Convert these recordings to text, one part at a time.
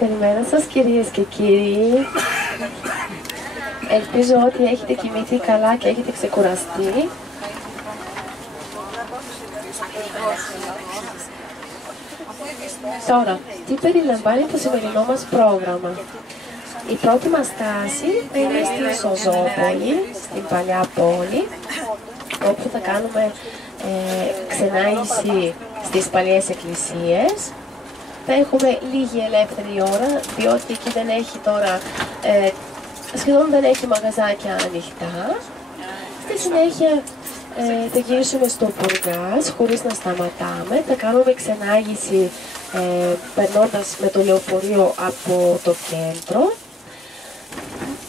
Καλημέρα σας κυρίες και κύριοι. Ελπίζω ότι έχετε κοιμηθεί καλά και έχετε ξεκουραστεί. Τώρα, τι περιλαμβάνει το σημερινό μας πρόγραμμα? Η πρώτη μας στάση είναι στη Σωζόπολη, στην παλιά πόλη, όπου θα κάνουμε ξενάγηση στις παλιές εκκλησίες. Θα έχουμε λίγη ελεύθερη ώρα, διότι εκεί δεν έχει τώρα, σχεδόν δεν έχει μαγαζάκια ανοιχτά. Στη συνέχεια θα γυρίσουμε στο Μπουργκάς χωρίς να σταματάμε. Θα κάνουμε ξενάγηση περνώντας με το λεωφορείο από το κέντρο.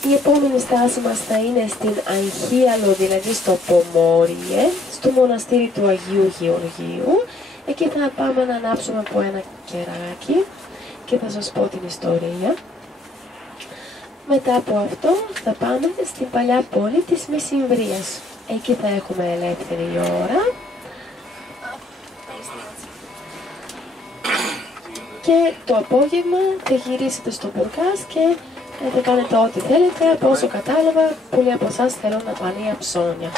Η επόμενη στάση μας θα είναι στην Αγχίαλο, δηλαδή στο Πομόριε, στο μοναστήρι του Αγίου Γεωργίου. Εκεί θα πάμε να ανάψουμε από ένα κεράκι και θα σας πω την ιστορία. Μετά από αυτό θα πάμε στην παλιά πόλη της Μεσημβρίας. Εκεί θα έχουμε ελεύθερη ώρα. Και το απόγευμα θα γυρίσετε στο Μπουργκάς και θα κάνετε ό,τι θέλετε. Από όσο κατάλαβα, πολλοί από εσάς θέλουν να πάνε για ψώνια.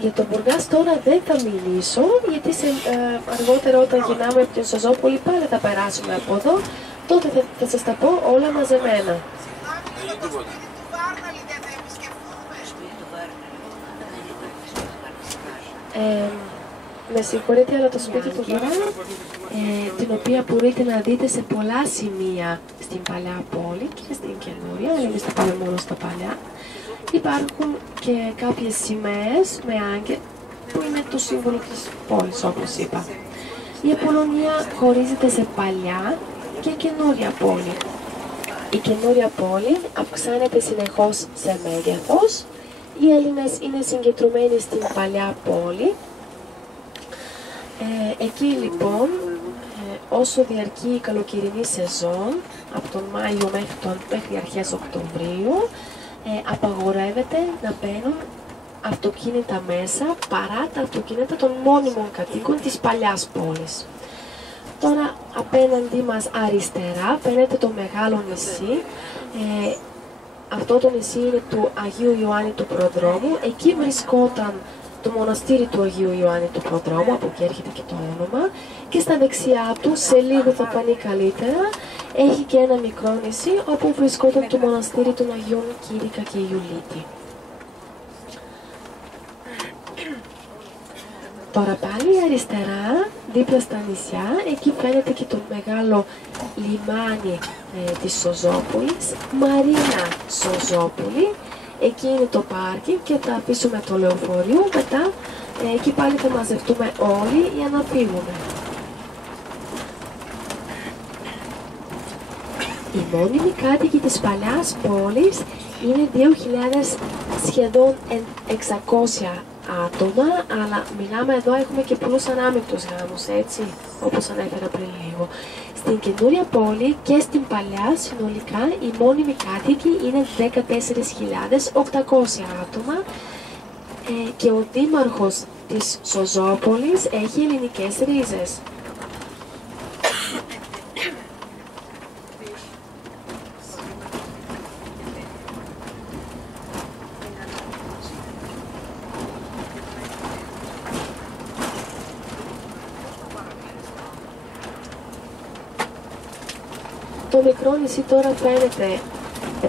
Για τον Μπουργκάς τώρα δεν θα μιλήσω, γιατί αργότερα όταν γυρνάμε από την Σωζόπολη πάλι θα περάσουμε από εδώ, τότε θα σας τα πω όλα μαζεμένα. Με συγχωρείτε, αλλά το σπίτι του Βάρα, την οποία μπορείτε να δείτε σε πολλά σημεία στην παλιά πόλη και στην καινούρια, αλλά εμείς θα πάμε μόνο στα παλιά. Υπάρχουν και κάποιες σημαίες με άγγελ που είναι το σύμβολο της πόλης, όπως είπα. Η Απολλωνία χωρίζεται σε παλιά και καινούρια πόλη. Η καινούρια πόλη αυξάνεται συνεχώς σε μέγεθος. Οι Έλληνες είναι συγκεντρωμένοι στην παλιά πόλη. Εκεί λοιπόν, όσο διαρκεί η καλοκαιρινή σεζόν, από τον Μάιο μέχρι αρχές Οκτωβρίου, απαγορεύεται να μπαίνουν αυτοκίνητα μέσα παρά τα αυτοκίνητα των μόνιμων κατοίκων της παλιάς πόλης. Τώρα απέναντι μας αριστερά φαίνεται το μεγάλο νησί. Αυτό το νησί είναι του Αγίου Ιωάννη του Προδρόμου. Εκεί βρισκόταν το μοναστήρι του Αγίου Ιωάννη του Προδρόμου, από εκεί έρχεται και το όνομα. Και στα δεξιά του, σε λίγο θα φανεί καλύτερα, έχει και ένα μικρό νησί όπου βρισκόταν το μοναστήρι των Αγίων Κύρικα και Ιουλίτη. Τώρα πάλι αριστερά, δίπλα στα νησιά, εκεί φαίνεται και το μεγάλο λιμάνι της Σωζόπολης, Μαρίνα Σωζόπολη. Εκεί είναι το πάρκινγκ και θα αφήσουμε το λεωφορείο, μετά εκεί πάλι θα μαζευτούμε όλοι για να φύγουμε. Οι μόνιμοι κάτοικοι της παλιάς πόλης είναι 2.000 σχεδόν 600 άτομα, αλλά μιλάμε εδώ, έχουμε και πολλούς ανάμεικτους γάμους, έτσι, όπως ανέφερα πριν λίγο. Στην καινούρια πόλη και στην παλιά συνολικά οι μόνιμοι κάτοικοι είναι 14.800 άτομα και ο δήμαρχος της Σωζόπολης έχει ελληνικές ρίζες. Το μικρό νησί τώρα φαίνεται,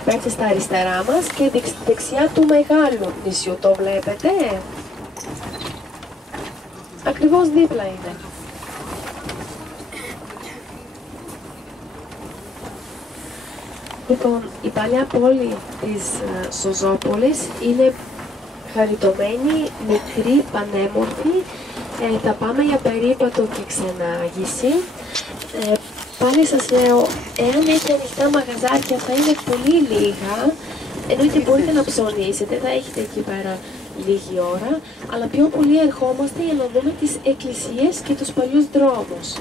πέφτει στα αριστερά μας και δεξιά του μεγάλου νησιού, το βλέπετε? Ακριβώς δίπλα είναι. Λοιπόν, η παλιά πόλη της Σωζόπολης είναι χαριτωμένη, μικρή, πανέμορφη. Θα πάμε για περίπατο και ξενάγηση. Πάλι σας λέω, εάν έχει ανοιχτά μαγαζάκια θα είναι πολύ λίγα, εννοείται μπορείτε να ψωνίσετε, θα έχετε εκεί πέρα λίγη ώρα, αλλά πιο πολύ ερχόμαστε για να δούμε τις εκκλησίες και τους παλιούς δρόμους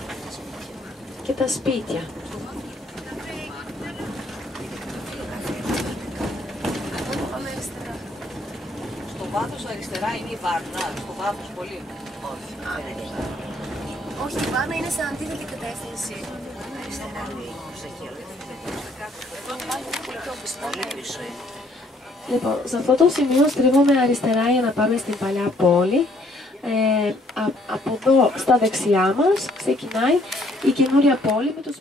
και τα σπίτια. βάθος αριστερά είναι η Βάρνα, στο βάθος πολύ. Όχι. Όχι, η Βάρνα είναι σε αντίθετη κατεύθυνση. Αριστερά λέει, πολύ πίσω. Λοιπόν, σε αυτό το σημείο στρίβουμε αριστερά για να πάμε στην παλιά πόλη. Από εδώ στα δεξιά μας ξεκινάει η καινούρια πόλη με τους